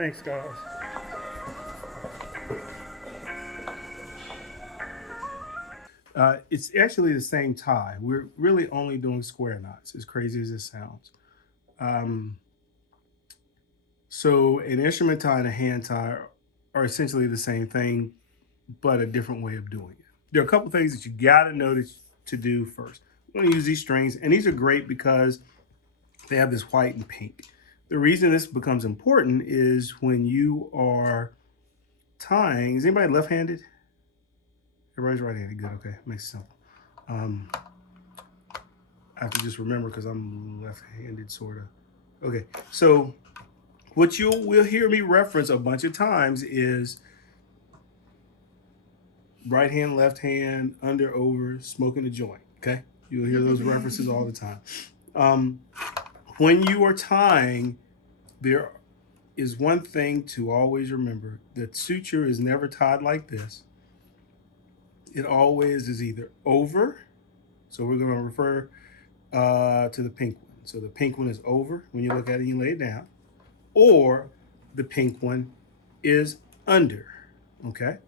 thanks guys. It's actually the same tie. We're really only doing square knots, as crazy as it sounds. Um, so an instrument tie and a hand tie are essentially the same thing, but a different way of doing it. There are a couple things that you gotta know to do first. I'm gonna use these strings, and these are great because they have this white and pink. The reason this becomes important is when you are tying, is anybody left-handed? Everybody's right-handed, good, okay, makes it simple. I have to just remember because I'm left-handed, sort of. Okay, so what you will hear me reference a bunch of times is right hand, left hand, under, over, smoking a joint, okay? You'll hear those references all the time. When you are tying, there is one thing to always remember, that suture is never tied like this. It always is either over, so we're going to refer to the pink one. So the pink one is over when you look at it and you lay it down, or the pink one is under, okay?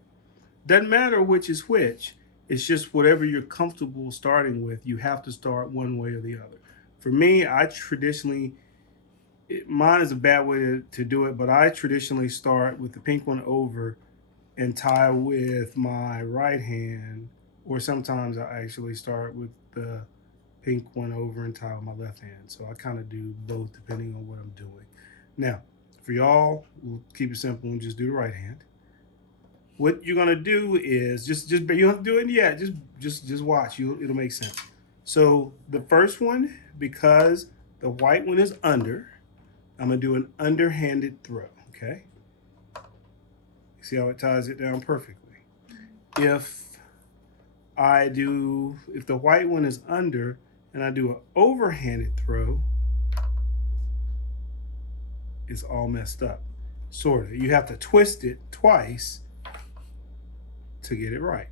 Doesn't matter which is which, it's just whatever you're comfortable starting with, you have to start one way or the other. For me, I traditionally, mine is a bad way to do it, but I traditionally start with the pink one over and tie with my right hand, or sometimes I actually start with the pink one over and tie with my left hand. So I kind of do both depending on what I'm doing. Now, for y'all, we'll keep it simple and just do the right hand. What you're gonna do is just you don't have to do it yet. Just watch. It'll make sense. So the first one, because the white one is under, I'm gonna do an underhanded throw. Okay. See how it ties it down perfectly. If the white one is under and I do an overhanded throw, it's all messed up. Sort of. You have to twist it twice to get it right.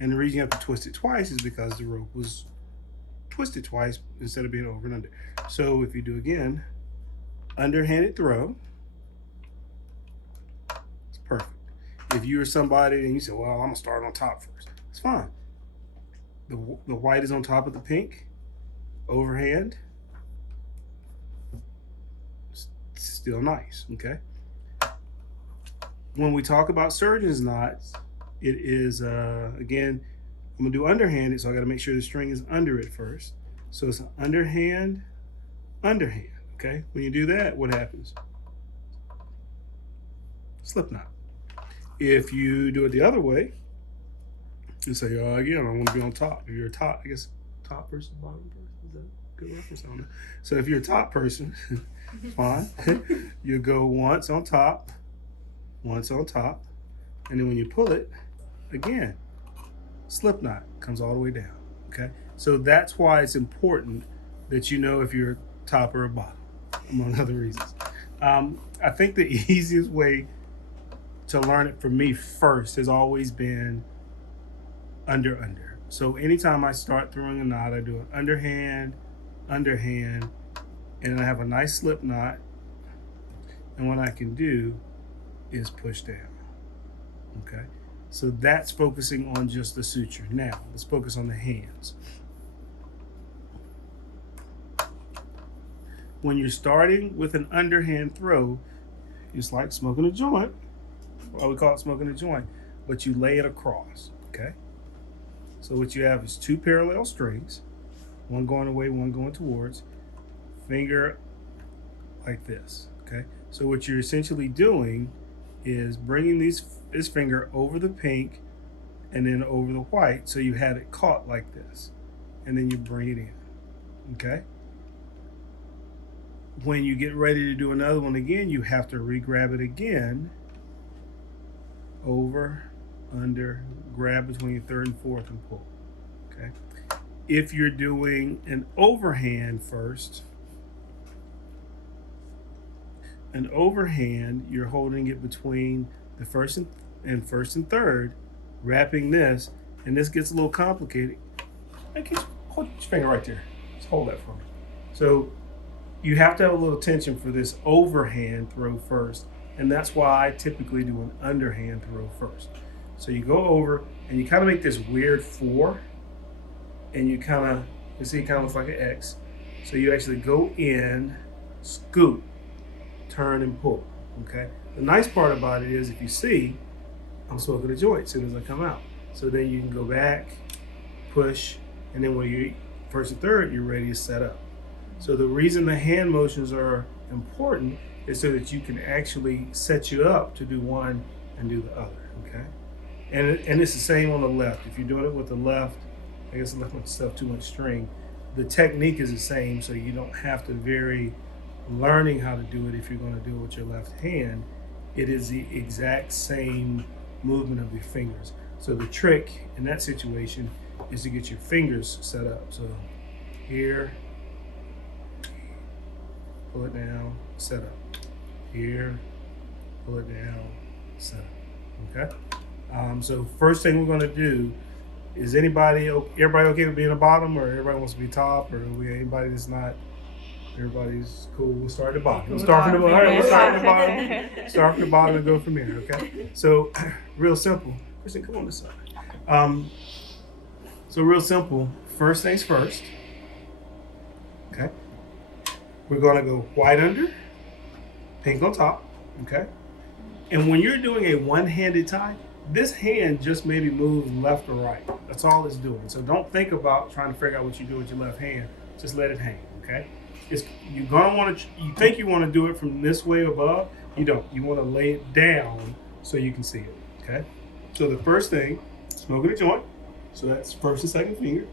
And the reason you have to twist it twice is because the rope was twisted twice instead of being over and under. So if you do again, underhanded throw, it's perfect. If you're somebody and you say, well, I'm gonna start on top first, it's fine. The white is on top of the pink, overhand, still nice, okay? When we talk about surgeon's knots, it is, again, I'm gonna do underhanded, so I gotta make sure the string is under it first. So it's an underhand, okay? When you do that, what happens? Slip knot. If you do it the other way, you say, again, I wanna be on top. If you're a top, I guess top person, bottom person, is that a good reference? I don't know. So if you're a top person, fine. You go once on top, and then when you pull it, again, slip knot comes all the way down, okay? So that's why it's important that you know if you're top or a bottom, among other reasons. I think the easiest way to learn it for me first has always been under. So anytime I start throwing a knot, I do an underhand, and then I have a nice slip knot, and what I can do is push down, okay? So that's focusing on just the suture. Now, let's focus on the hands. When you're starting with an underhand throw, it's like smoking a joint. Well, we call it smoking a joint, but you lay it across, okay? So what you have is two parallel strings, one going away, one going towards, finger like this, okay? So what you're essentially doing is bringing this finger over the pink and then over the white, so you had it caught like this, and then you bring it in, okay? When you get ready to do another one again, you have to re-grab it again, over, under, grab between third and fourth and pull, okay? If you're doing an overhand first, you're holding it between the first and third, wrapping this, and this gets a little complicated. Hold your finger right there. Just hold that for me. So you have to have a little tension for this overhand throw first, And that's why I typically do an underhand throw first. So you go over and you kind of make this weird 4, and you see it kind of looks like an X. So you actually go in, scoop, turn and pull, okay? The nice part about it is if you see, I'm smoking a joint as soon as I come out. So then you can go back, push, and then when you first and third, you're ready to set up. So the reason the hand motions are important is so that you can actually set you up to do one and do the other, okay? And it's the same on the left. If you're doing it with the left, I guess I left myself too much string. The technique is the same, so you don't have to vary learning how to do it if you're going to do it with your left hand. It is the exact same movement of your fingers. So the trick in that situation is to get your fingers set up. So here, pull it down, set up. Here, pull it down, set up. Okay? So first thing we're going to do is everybody okay with being a bottom, or everybody wants to be top, or anybody that's not? Everybody's cool. We'll start at the bottom. We'll start from the bottom. We'll start at the bottom. Start from the bottom and go from there. Okay. So, real simple. Kristen, come on this side. So real simple. First things first. Okay. We're gonna go white under, pink on top. Okay. And when you're doing a one-handed tie, this hand just maybe moves left or right. That's all it's doing. So don't think about trying to figure out what you do with your left hand. Just let it hang. Okay. You're gonna want to. You think you want to do it from this way above. You don't. You want to lay it down so you can see it. Okay. So the first thing, smoking a joint. So that's first and second finger.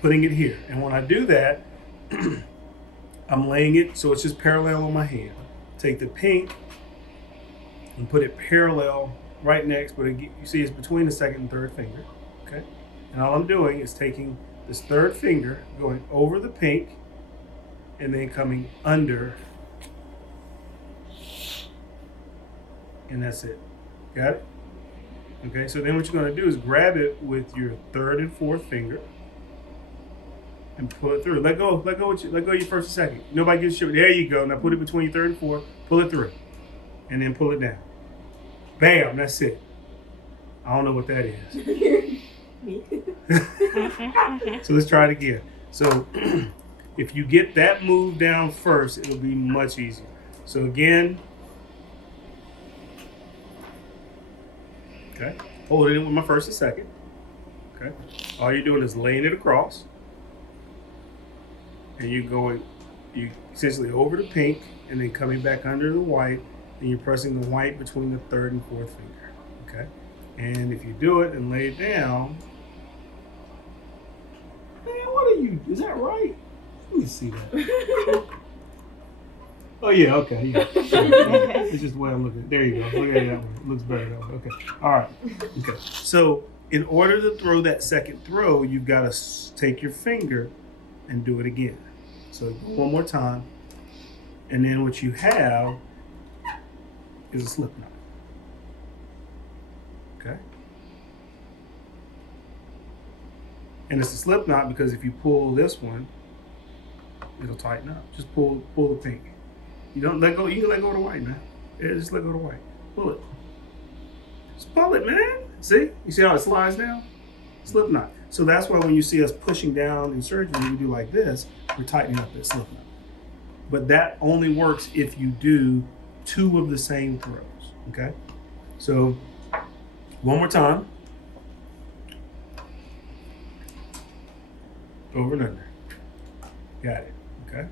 Putting it here, and when I do that, I'm laying it so it's just parallel on my hand. Take the pink and put it parallel right next, but you see it's between the second and third finger. Okay. And all I'm doing is taking this third finger, going over the pink, and then coming under, and that's it. Got it? Okay, so then what you're going to do is grab it with your third and fourth finger and pull it through. Let go of your first and second. Nobody gives shit. There you go. Now put it between your third and fourth, pull it through, and then pull it down. Bam, that's it. I don't know what that is. So let's try it again. So if you get that move down first, it'll be much easier. So again, okay, holding it with my first and second. Okay, all you're doing is laying it across, and you essentially over the pink, and then coming back under the white, and you're pressing the white between the third and fourth finger. Okay, and if you do it and lay it down, man, what are you? Is that right? Let me see that. Oh yeah, okay, yeah. It's just the way I'm looking. There you go. Look at that one. It looks better that way. Okay. All right. Okay. So in order to throw that second throw, you've got to take your finger and do it again. So one more time, and then what you have is a slip knot. Okay. And it's a slip knot because if you pull this one, it'll tighten up. Just pull the pink. You don't let go. You can let go of the white, man. Yeah, just let go of the white. Pull it. Just pull it, man. See? You see how it slides down? Slip knot. So that's why when you see us pushing down in surgery, we do like this. We're tightening up that slip knot. But that only works if you do two of the same throws. Okay. So one more time. Over and under. Got it. Okay.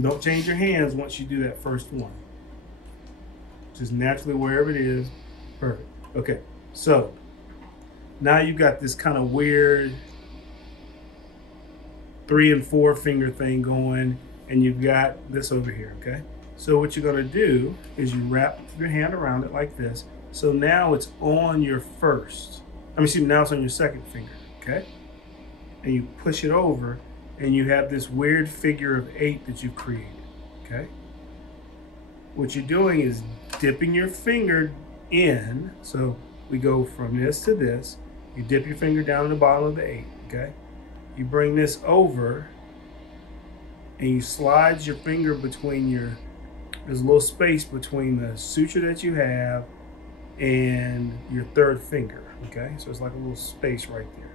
Don't change your hands once you do that first one. Just naturally wherever it is. Perfect. Okay. So now you've got this kind of weird 3 and 4 finger thing going, and you've got this over here. Okay. So what you're going to do is you wrap your hand around it like this. So now it's on your first. Now it's on your second finger. Okay. And you push it over, and you have this weird figure of 8 that you've created, okay? What you're doing is dipping your finger in, so we go from this to this. You dip your finger down in the bottom of the 8, okay? You bring this over, and you slide your finger between your there's a little space between the suture that you have and your third finger, okay? So it's like a little space right there,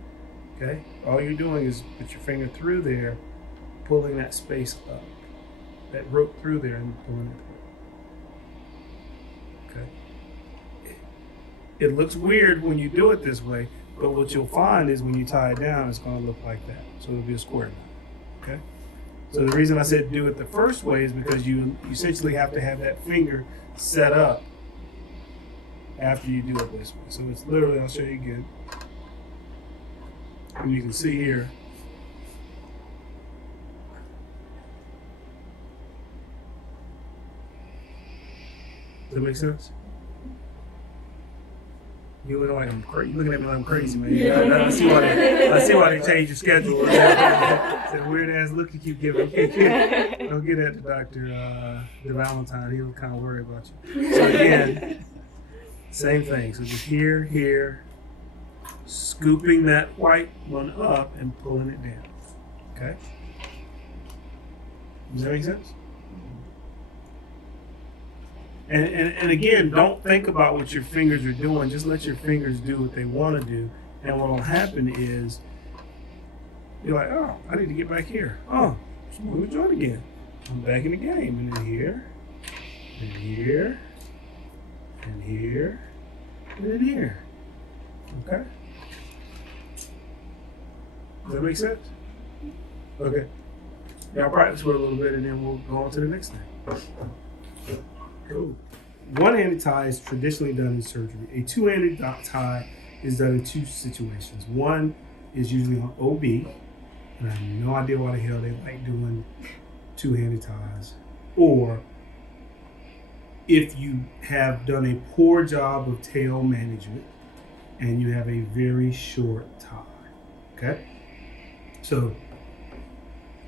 okay? All you're doing is put your finger through there, pulling that space up, that rope through there and pulling it through, okay? It looks weird when you do it this way, but what you'll find is when you tie it down, it's gonna look like that. So it'll be a square knot, okay? So the reason I said do it the first way is because you essentially have to have that finger set up after you do it this way. So it's literally, I'll show you again. And you can see here. Does that make sense? You looking like I'm crazy. You looking at me like I'm crazy, man. I see why they changed your schedule. That weird ass look you keep giving. Don't get at the doctor, the Valentine. He'll kind of worry about you. So again, same thing. So just here, scooping that white one up and pulling it down. Okay? Does that make sense? And again, don't think about what your fingers are doing. Just let your fingers do what they want to do. And what will happen is you're like, oh, I need to get back here. Oh, smooth joint again. I'm back in the game. And then here, and here, and here, and then here. Okay? Does that make sense? Okay. Now practice with it a little bit and then we'll go on to the next thing. Cool. One-handed tie is traditionally done in surgery. A two-handed tie is done in two situations. One is usually on OB, and I have no idea why the hell they like doing two-handed ties. Or if you have done a poor job of tail management and you have a very short tie. Okay? So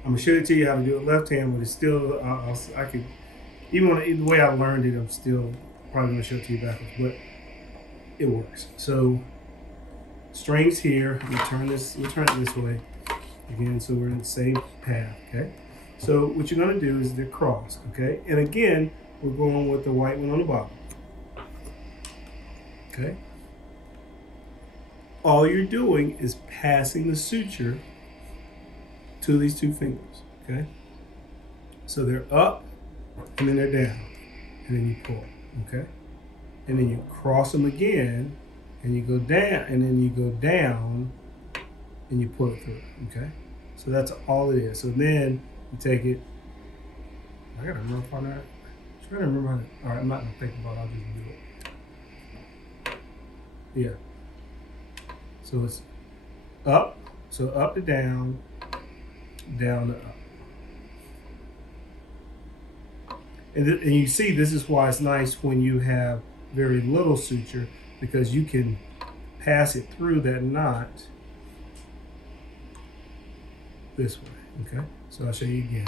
I'm gonna show it to you how to do it left hand, but it's still I could. Even the way I learned it, I'm still probably going to show it to you backwards, but it works. So strings here, we turn it this way. Again, so we're in the same path, okay? So what you're going to do is they're crossed, okay? And again, we're going with the white one on the bottom, okay? All you're doing is passing the suture to these two fingers, okay? So they're up, and then they're down, and then you pull, okay? And then you cross them again, and you go down, and then you go down, and you pull it through, okay? So that's all it is. So then you take it, I gotta remember on that. I'm trying to remember how to, all right, I'm not gonna think about it, I'll just do it. Yeah. So it's up, so up to down, down to up. And you see, this is why it's nice when you have very little suture, because you can pass it through that knot this way, okay? So I'll show you again.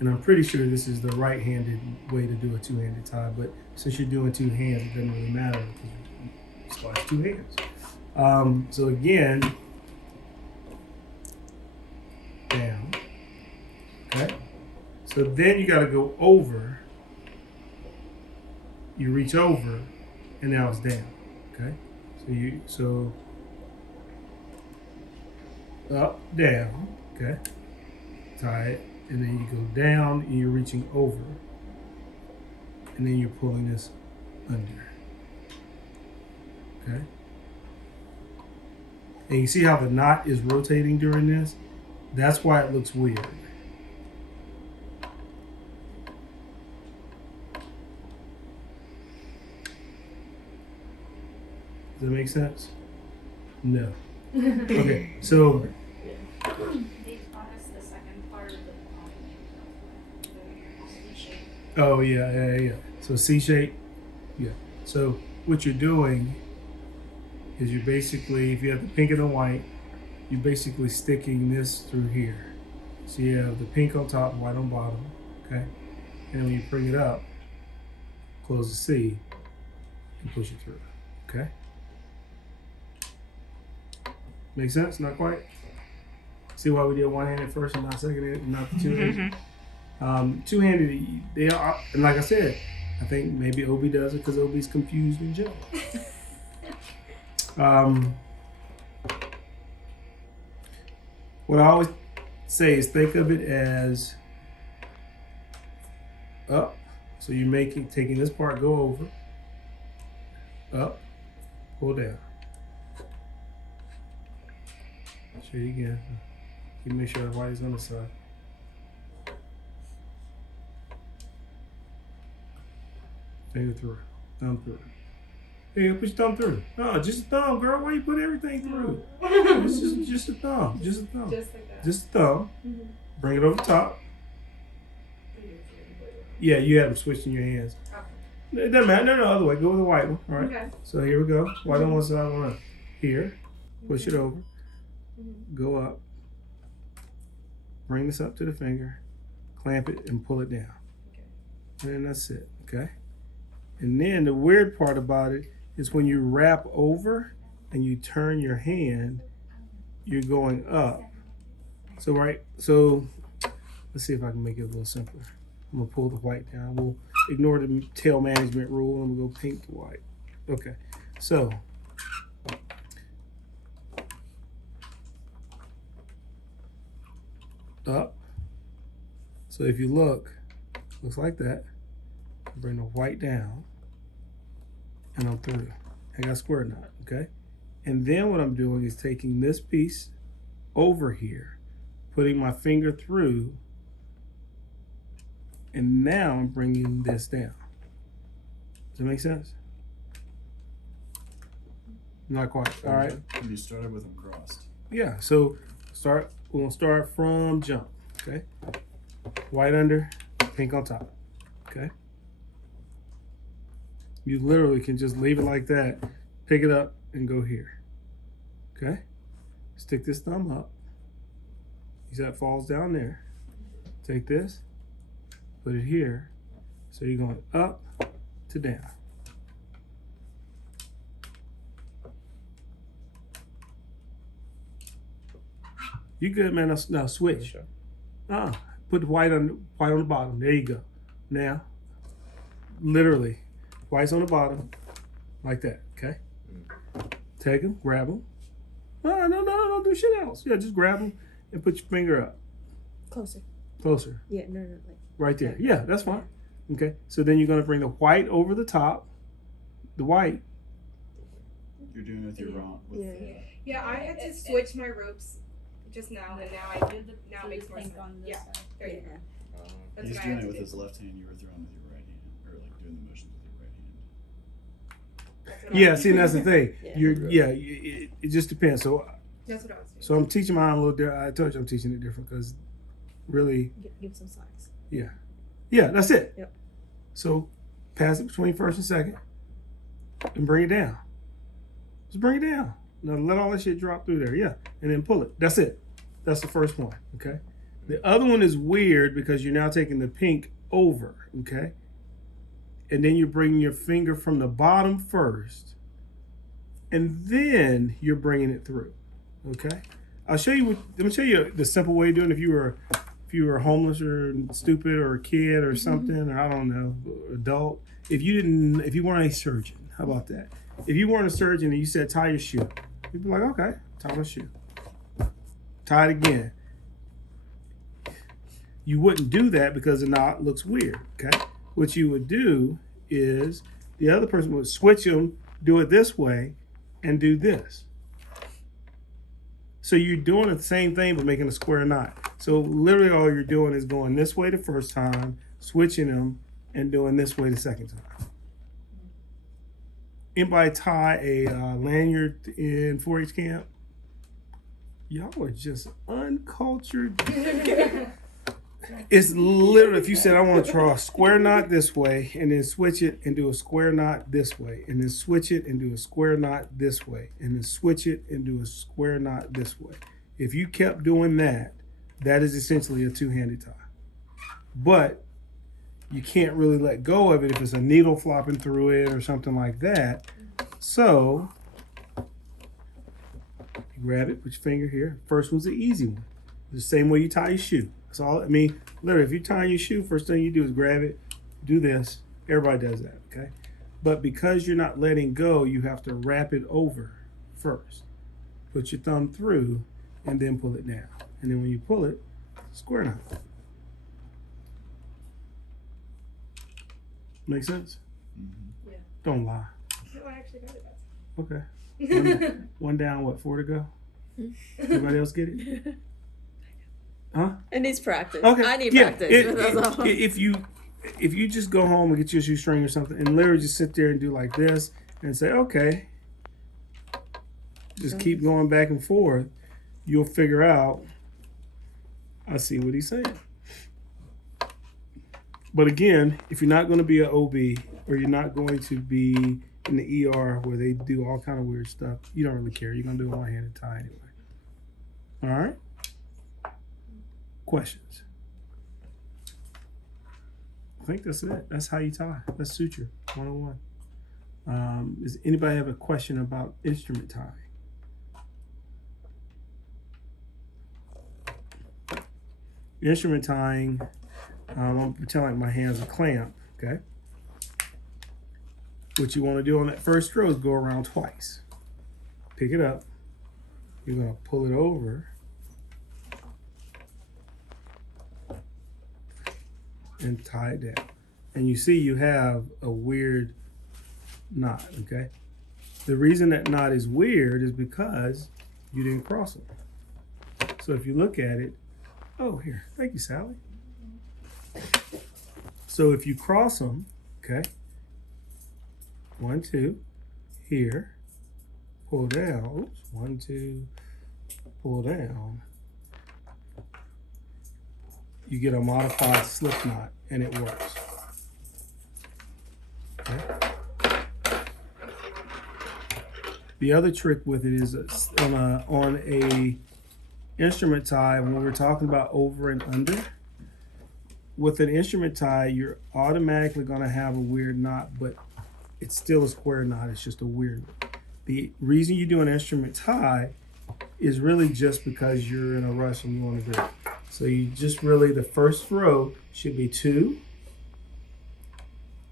And I'm pretty sure this is the right-handed way to do a two-handed tie, but since you're doing two hands, it doesn't really matter because you splice two hands. So again, down, okay? So then you got to go over. You reach over, and now it's down. Okay. So up, down. Okay. Tie it, and then you go down, and you're reaching over, and then you're pulling this under. Okay. And you see how the knot is rotating during this? That's why it looks weird. Does that make sense? No. Okay, so. They taught us the second part of the C-shape. Oh, yeah. So C-shape, yeah. So what you're doing is you're basically, if you have the pink and the white, you're basically sticking this through here. So you have the pink on top, white on bottom, okay? And when you bring it up, close the C and push it through, okay? Make sense? Not quite? See why we did one-handed first and not second-handed, not the two-handed? Two-handed, they are, and like I said, I think maybe Obi does it because Obi's confused and jealous. What I always say is think of it as up. So you're taking this part, go over, up, pull down. Show you again. You make sure the white is on the side. Finger through, thumb through. Hey, put your thumb through. No, just a thumb, girl. Why you put everything through? It's just a thumb. Just a thumb. Just like that. Just a thumb. Bring it over the top. Yeah, you had them switching your hands. Okay. It doesn't matter. No, other way. Go with the white one. All right. Okay. So here we go. White on one side, one up. Here. Push it over. Go up. Bring this up to the finger. Clamp it and pull it down. Okay. And that's it. Okay. And then the weird part about it is when you wrap over and you turn your hand, you're going up. So let's see if I can make it a little simpler. I'm gonna pull the white down. We'll ignore the tail management rule and we'll go pink to white. Okay, so up. So if you look, looks like that. Bring the white down and I'm through. I got a square knot, okay? And then what I'm doing is taking this piece over here, putting my finger through, and now I'm bringing this down. Does that make sense? Not quite, all right? And you started with them crossed. Yeah, so we're gonna start from jump, okay? White under, pink on top, okay? You literally can just leave it like that, pick it up, and go here. Okay? Stick this thumb up. You see that falls down there. Take this, put it here. So you're going up to down. You good, man? Now switch. Put the white on the bottom. There you go. Now, literally. White's on the bottom, like that, okay? Take them, grab them. No, don't do shit else. Yeah, just grab them and put your finger up. Closer. Yeah, no, like. Right there. Yeah, that's fine. Okay, so then you're gonna bring the white over the top. The white. You're doing it with your wrong. Yeah, I had to switch my ropes just now, and now I Do the now it makes more sense. pink on this Yeah. side. There you go. That's He's what I doing had it to with do. his left hand. You were throwing with your right hand, or like doing the motions with your right hand. That's what I Yeah, was see, that's the thing. Yeah. It just depends. So That's what I was doing. So I'm teaching mine a little different. I told you I'm teaching it different because really, Give some signs. yeah, that's it. Yep. So pass it between first and second and bring it down. Just bring it down. Now let all that shit drop through there. Yeah. And then pull it. That's it. That's the first one. Okay. The other one is weird because you're now taking the pink over. Okay. And then you're bringing your finger from the bottom first. And then you're bringing it through. Okay. Let me show you the simple way of doing it. If you were homeless or stupid or a kid or something, or I don't know, adult. If you weren't a surgeon, how about that? If you weren't a surgeon and you said tie your shoe, you'd be like, okay, tie my shoe. Tie it again. You wouldn't do that because the knot looks weird. Okay. What you would do is the other person would switch them, do it this way, and do this. So you're doing the same thing but making a square knot. So literally all you're doing is going this way the first time, switching them, and doing this way the second time. Anybody tie a lanyard in 4-H camp? Y'all are just uncultured. It's literally, if you said, I want to draw a square knot this way, and then switch it and do a square knot this way, and then switch it and do a square knot this way, and then switch it and do a square knot this way. If you kept doing that, that is essentially a two-handed tie. But you can't really let go of it if it's a needle flopping through it or something like that. So you grab it, put your finger here. First one's the easy one. The same way you tie your shoe. That's all. I mean, literally, if you're tying your shoe, first thing you do is grab it, do this. Everybody does that, okay? But because you're not letting go, you have to wrap it over first. Put your thumb through and then pull it down. And then when you pull it, square knot. Make sense? Mm-hmm. Yeah. Don't lie. No, I actually got it. Okay. One down, what, 4 to go? Everybody else get it? Huh? It needs practice. Okay. I need Yeah, practice. That's all. if you just go home and get your shoestring or something and literally just sit there and do like this and say, okay, just keep going back and forth, you'll figure out, I see what he's saying. But again, if you're not going to be an OB or you're not going to be in the ER where they do all kind of weird stuff, you don't really care. You're going to do it one-handed tie anyway. All right? Questions? I think that's it. That's how you tie. That's suture 101. Does anybody have a question about instrument tying? Instrument tying, I'm pretending like my hand's a clamp, okay? What you want to do on that first row is go around twice. Pick it up. You're going to pull it over. And tie it down. And you see you have a weird knot, okay? The reason that knot is weird is because you didn't cross them. So if you look at it, oh, here, thank you, Sally. So if you cross them, okay, 1, 2, here, pull down, oops, 1, 2, pull down, you get a modified slip knot and it works. Okay. The other trick with it is on a instrument tie, when we're talking about over and under, with an instrument tie, you're automatically going to have a weird knot, but it's still a square knot. It's just a weird one. The reason you do an instrument tie is really just because you're in a rush and you want to do it. So you just really, the first row should be 2,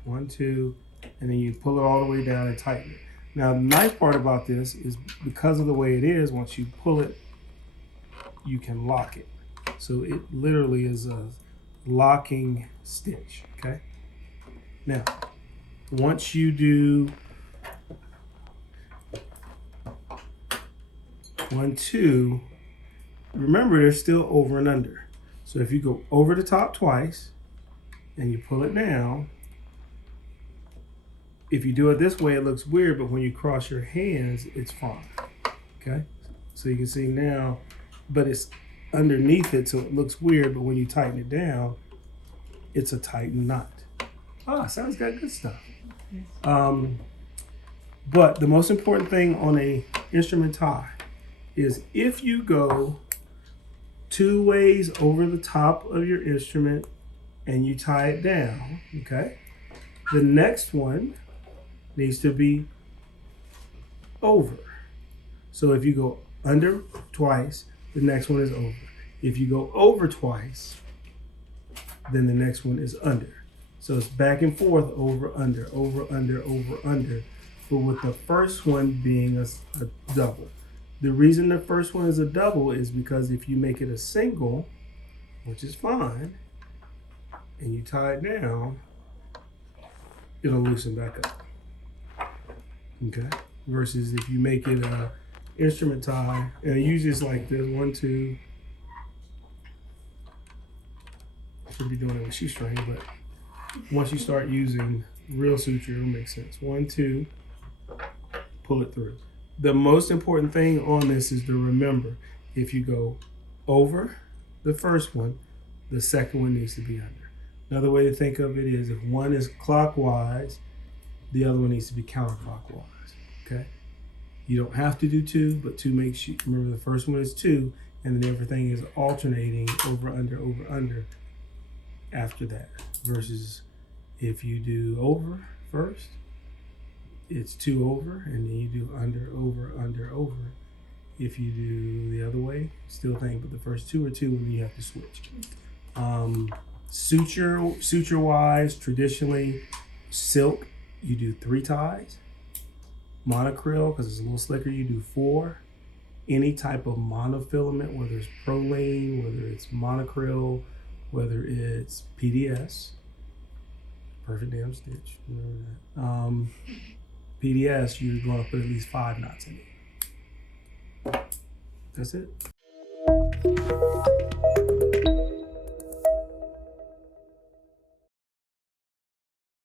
1, 2, and then you pull it all the way down and tighten it. Now, the nice part about this is because of the way it is, once you pull it, you can lock it. So it literally is a locking stitch, okay? Now, once you do 1, 2, remember they're still over and under. So if you go over the top twice and you pull it down, if you do it this way, it looks weird, but when you cross your hands, it's fine, okay? So you can see now, but it's underneath it, so it looks weird, but when you tighten it down, it's a tightened knot. Ah, sounds got good stuff. But the most important thing on a instrument tie is if you go 2 ways over the top of your instrument and you tie it down, okay, the next one needs to be over. So if you go under twice, the next one is over. If you go over twice, then the next one is under. So it's back and forth, over, under, over, under, over, under. But with the first one being a double. The reason the first one is a double is because if you make it a single, which is fine, and you tie it down, it'll loosen back up. Okay? Versus if you make it a instrument tie, and usually it's like this, 1, 2. I should be doing it with shoestring, but once you start using real suture, it'll make sense. 1, 2, pull it through. The most important thing on this is to remember, if you go over the first one, the second one needs to be under. Another way to think of it is if one is clockwise, the other one needs to be counterclockwise, okay? You don't have to do 2, but 2 makes you, remember the first one is 2, and then everything is alternating over, under after that. Versus if you do over first, it's 2 over, and then you do under, over. If you do the other way, still thing, but the first 2 are 2, and then you have to switch. Suture wise, traditionally, silk, you do 3 ties. Monocryl, because it's a little slicker, you do 4. Any type of monofilament, whether it's proline, whether it's monocryl, whether it's PDS, perfect damn stitch, remember that. PDS, you're going to put at least 5 knots in it. That's it.